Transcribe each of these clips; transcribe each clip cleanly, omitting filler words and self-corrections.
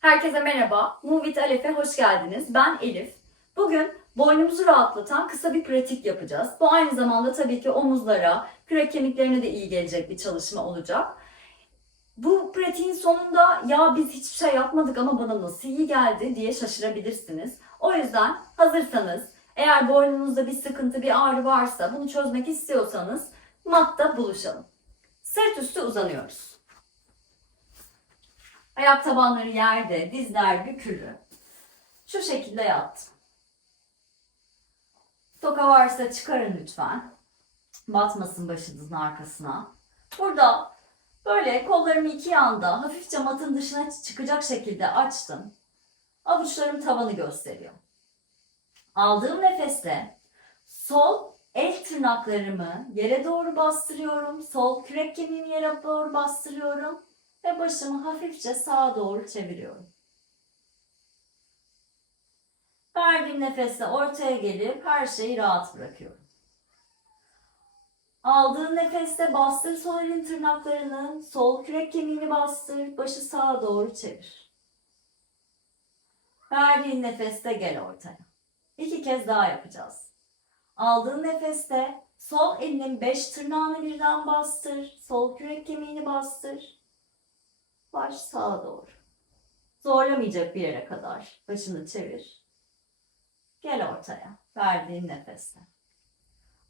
Herkese merhaba. Move with Alef'e hoş geldiniz. Ben Elif. Bugün boynumuzu rahatlatan kısa bir pratik yapacağız. Bu aynı zamanda tabii ki omuzlara, kürek kemiklerine de iyi gelecek bir çalışma olacak. Bu pratiğin sonunda ya biz hiçbir şey yapmadık ama bana nasıl iyi geldi diye şaşırabilirsiniz. O yüzden hazırsanız, eğer boynunuzda bir sıkıntı, bir ağrı varsa, bunu çözmek istiyorsanız matta buluşalım. Sırt üstü uzanıyoruz. Ayak tabanları yerde, dizler bükülü. Şu şekilde yattım. Toka varsa çıkarın lütfen. Batmasın başınızın arkasına. Burada böyle kollarımı iki yanda hafifçe matın dışına çıkacak şekilde açtım. Avuçlarım tavanı gösteriyor. Aldığım nefesle sol el tırnaklarımı yere doğru bastırıyorum. Sol kürek kemiğimi yere doğru bastırıyorum. Ve başımı hafifçe sağa doğru çeviriyorum. Verdiğim nefesle ortaya gelip her şeyi rahat bırakıyorum. Aldığın nefeste bastır sol elin tırnaklarını, sol kürek kemiğini bastır, başı sağa doğru çevir. Verdiğin nefeste gel ortaya. 2 kez daha yapacağız. Aldığın nefeste sol elinin 5 tırnağını birden bastır, sol kürek kemiğini bastır, baş sağa doğru. Zorlamayacak bir yere kadar başını çevir. Gel ortaya, verdiğin nefeste.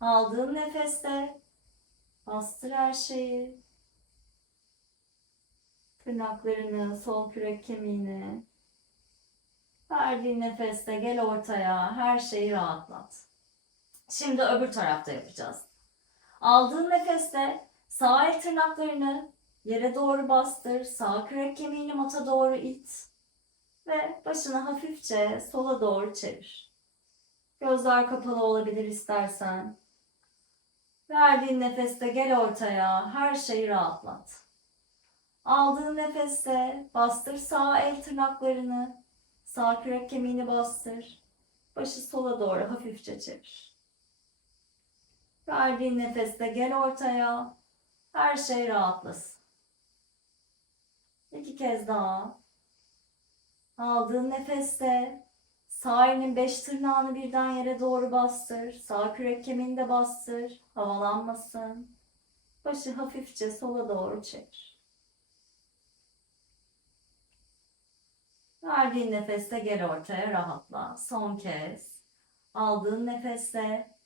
Aldığın nefeste bastır her şeyi. Tırnaklarını, sol kürek kemiğini. Verdiğin nefeste gel ortaya, her şeyi rahatlat. Şimdi öbür tarafta yapacağız. Aldığın nefeste sağ el tırnaklarını yere doğru bastır, sağ kürek kemiğini mata doğru it ve başını hafifçe sola doğru çevir. Gözler kapalı olabilir istersen. Verdiğin nefeste gel ortaya, her şeyi rahatlat. Aldığın nefeste bastır sağ el tırnaklarını, sağ kürek kemiğini bastır, başı sola doğru hafifçe çevir. Verdiğin nefeste gel ortaya, her şey rahatlasın. 2 kez daha. Aldığın nefeste sağ elinin 5 tırnağını birden yere doğru bastır, sağ kürek kemiğini de bastır, havalanmasın. Başı hafifçe sola doğru çevir. Verdiğin nefeste gel ortaya, rahatla. Son kez. Aldığın nefeste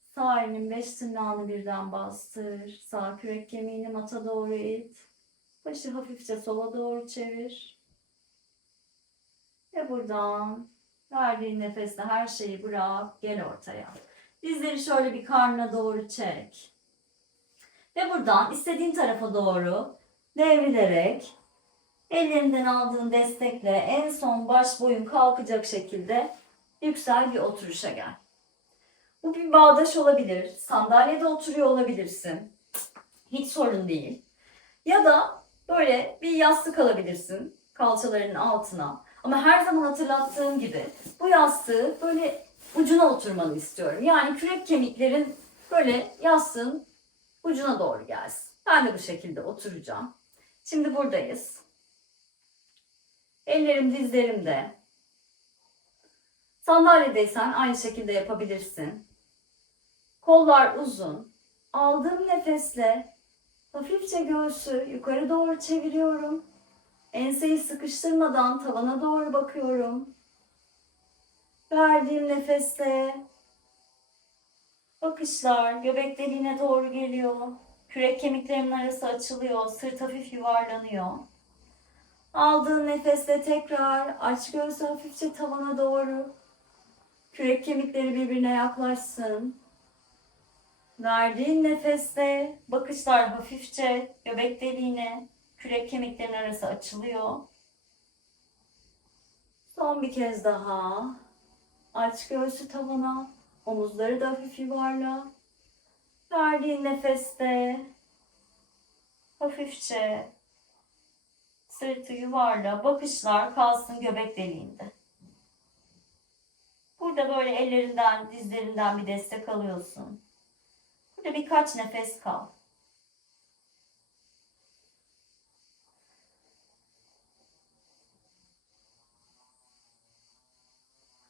sağ elinin 5 tırnağını birden bastır. Sağ kürek kemiğini mata doğru it. Başı hafifçe sola doğru çevir. Ve buradan verdiğin nefeste her şeyi bırak. Gel ortaya. Dizleri şöyle bir karnına doğru çek. Ve buradan istediğin tarafa doğru devrilerek ellerinden aldığın destekle en son baş boyun kalkacak şekilde yüksel bir oturuşa gel. Bu bir bağdaş olabilir. Sandalyede oturuyor olabilirsin. Hiç sorun değil. Ya da böyle bir yastık alabilirsin kalçalarının altına. Ama her zaman hatırlattığım gibi bu yastığı böyle ucuna oturmanı istiyorum. Yani kürek kemiklerin böyle yastığın ucuna doğru gelsin. Ben de bu şekilde oturacağım. Şimdi buradayız. Ellerim dizlerimde. Sandalyedeysen aynı şekilde yapabilirsin. Kollar uzun. Aldığım nefesle hafifçe göğsü yukarı doğru çeviriyorum. Enseyi sıkıştırmadan tavana doğru bakıyorum. Verdiğim nefesle bakışlar göbek deliğine doğru geliyor. Kürek kemiklerimin arası açılıyor. Sırt hafif yuvarlanıyor. Aldığın nefesle tekrar aç göğsü hafifçe tavana doğru. Kürek kemikleri birbirine yaklaşsın. Verdiğin nefeste bakışlar hafifçe göbek deliğine, kürek kemiklerinin arası açılıyor. Son bir kez daha. Aç göğsü tavana, omuzları da hafif yuvarla. Verdiğin nefeste hafifçe sırtı yuvarla, bakışlar kalsın göbek deliğinde. Burada böyle ellerinden, dizlerinden bir destek alıyorsun. Burada birkaç nefes kal.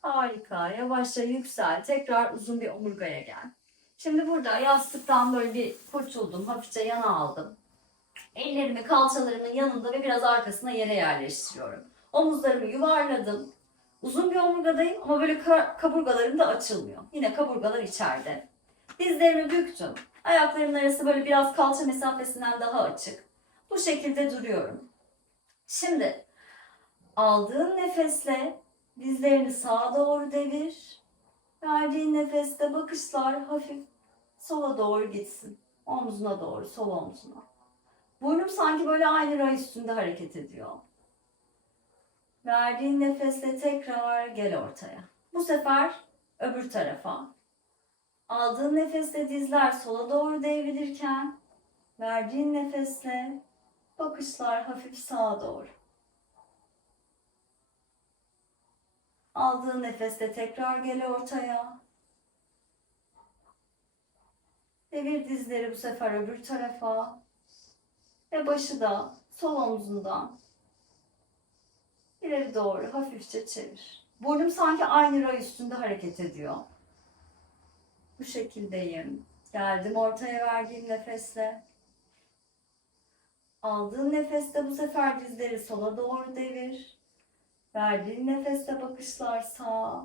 Harika. Yavaşça yüksel. Tekrar uzun bir omurgaya gel. Şimdi burada yastıktan böyle bir kurtuldum. Hafifçe yana aldım. Ellerimi kalçalarımın yanında ve biraz arkasına yere yerleştiriyorum. Omuzlarımı yuvarladım. Uzun bir omurgadayım ama böyle kaburgalarım da açılmıyor. Yine kaburgalar içeride. Dizlerimi büktüm. Ayaklarımın arası böyle biraz kalça mesafesinden daha açık. Bu şekilde duruyorum. Şimdi aldığın nefesle dizlerini sağa doğru devir. Verdiğin nefeste bakışlar hafif sola doğru gitsin. Omzuna doğru, sol omzuna. Burnum sanki böyle aynı ray üstünde hareket ediyor. Verdiğin nefesle tekrar gel ortaya. Bu sefer öbür tarafa. Aldığın nefesle dizler sola doğru devrilirken verdiğin nefesle bakışlar hafif sağa doğru. Aldığın nefesle tekrar gel ortaya. Devir dizleri bu sefer öbür tarafa. Ve başı da sol omzundan ileri doğru hafifçe çevir. Burnum sanki aynı ray üstünde hareket ediyor. Bu şekildeyim. Geldim ortaya verdiğim nefesle. Aldığın nefeste bu sefer dizleri sola doğru devir. Verdiğin nefeste bakışlar sağa.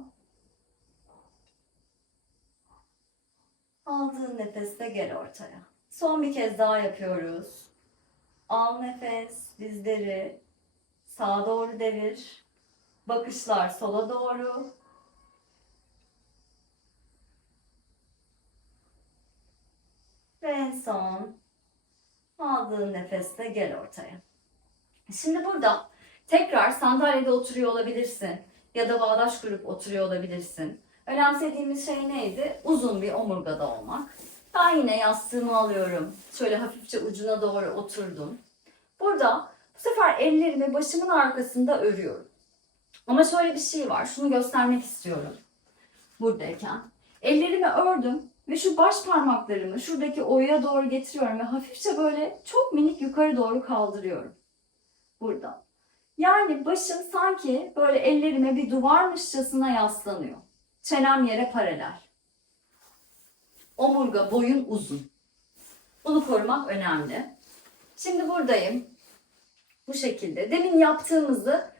Aldığın nefeste gel ortaya. Son bir kez daha yapıyoruz. Al nefes, dizleri sağa doğru devir. Bakışlar sola doğru. Ve en son aldığın nefeste gel ortaya. Şimdi burada tekrar sandalyede oturuyor olabilirsin ya da bağdaş kurup oturuyor olabilirsin. Önemsediğimiz şey neydi? Uzun bir omurgada olmak. Ben yine yastığımı alıyorum. Şöyle hafifçe ucuna doğru oturdum. Burada bu sefer ellerimi başımın arkasında örüyorum. Ama şöyle bir şey var. Şunu göstermek istiyorum. Buradayken. Ellerimi ördüm ve şu baş parmaklarımı şuradaki oyaya doğru getiriyorum ve hafifçe böyle çok minik yukarı doğru kaldırıyorum. Burada. Yani başım sanki böyle ellerime bir duvarmışçasına yaslanıyor. Çenem yere paralel. Omurga, boyun uzun. Bunu korumak önemli. Şimdi buradayım. Bu şekilde. Demin yaptığımızı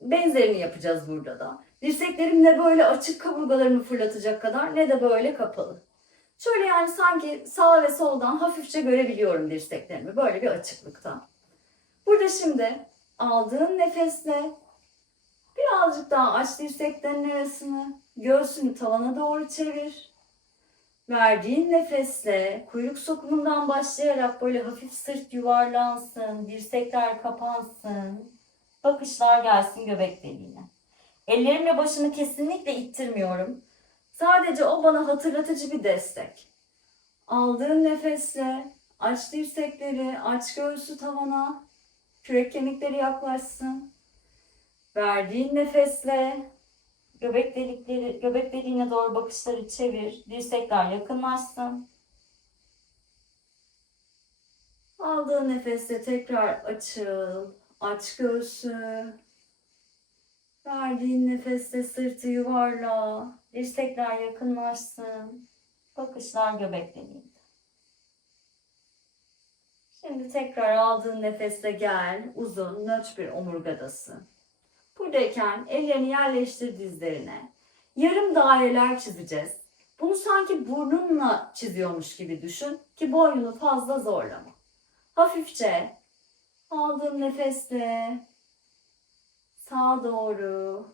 benzerini yapacağız burada da. Dirseklerim ne böyle açık kaburgalarımı fırlatacak kadar ne de böyle kapalı. Şöyle yani sanki sağ ve soldan hafifçe görebiliyorum dirseklerimi. Böyle bir açıklıkta. Burada şimdi aldığın nefesle birazcık daha aç dirseklerin arasını, göğsünü tavana doğru çevir. Verdiğin nefesle kuyruk sokumundan başlayarak böyle hafif sırt yuvarlansın, dirsekler kapansın, bakışlar gelsin göbek deliğine. Ellerimle başımı kesinlikle ittirmiyorum. Sadece o bana hatırlatıcı bir destek. Aldığın nefesle aç dirsekleri, aç göğsü tavana, kürek kemikleri yaklaşsın. Verdiğin nefesle göbek deliğine doğru bakışları çevir. Dirsekler yakınlaşsın. Aldığın nefesle tekrar açıl. Aç göğsü. Verdiğin nefesle sırtı yuvarla. Dirsekler yakınlaşsın. Bakışlar göbek deliğinde. Şimdi tekrar aldığın nefesle gel. Uzun, nötr bir omurgadasın. Buradayken ellerini yerleştir dizlerine. Yarım daireler çizeceğiz. Bunu sanki burnunla çiziyormuş gibi düşün ki boynunu fazla zorlama. Hafifçe aldığım nefesle sağa doğru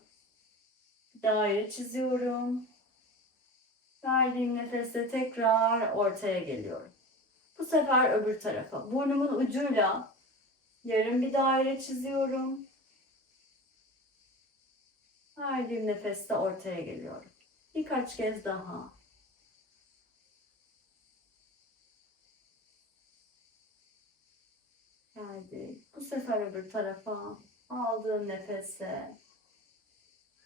daire çiziyorum. Verdiğim nefesle tekrar ortaya geliyorum. Bu sefer öbür tarafa. Burnumun ucuyla yarım bir daire çiziyorum. Verdiğim nefeste ortaya geliyorum. Birkaç kez daha. Geldik. Bu sefer öbür tarafa. Aldığın nefesle.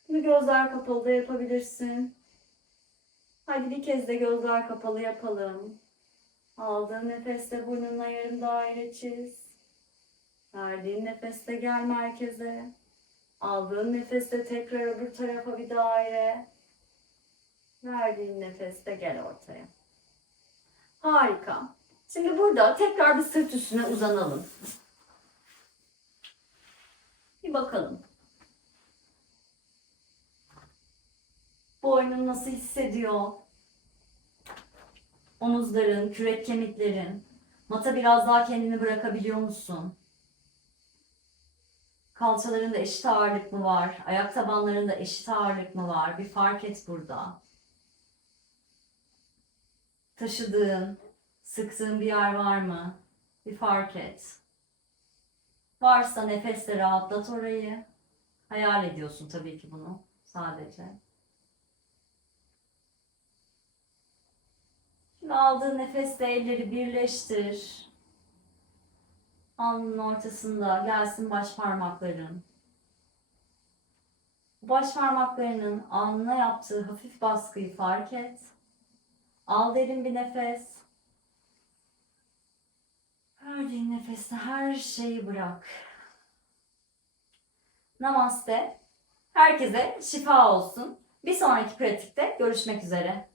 Bunu gözler kapalı da yapabilirsin. Hadi bir kez de gözler kapalı yapalım. Aldığın nefeste burnunla yarım daire çiz. Verdiğin nefeste gel merkeze. Aldığın nefeste tekrar öbür tarafa bir daire. Verdiğin nefeste gel ortaya. Harika. Şimdi burada tekrar bir sırt üstüne uzanalım. Bir bakalım. Boynun nasıl hissediyor? Omuzların, kürek kemiklerin. Mata biraz daha kendini bırakabiliyor musun? Kalçalarında eşit ağırlık mı var? Ayak tabanlarında eşit ağırlık mı var? Bir fark et burada. Taşıdığın, sıktığın bir yer var mı? Bir fark et. Varsa nefesle rahatlat orayı. Hayal ediyorsun tabii ki bunu sadece. Şimdi aldığın nefesle elleri birleştir. Alnının ortasında gelsin baş parmakların. Baş parmaklarının alnına yaptığı hafif baskıyı fark et. Al derin bir nefes. Verdiğin nefeste her şeyi bırak. Namaste. Herkese şifa olsun. Bir sonraki pratikte görüşmek üzere.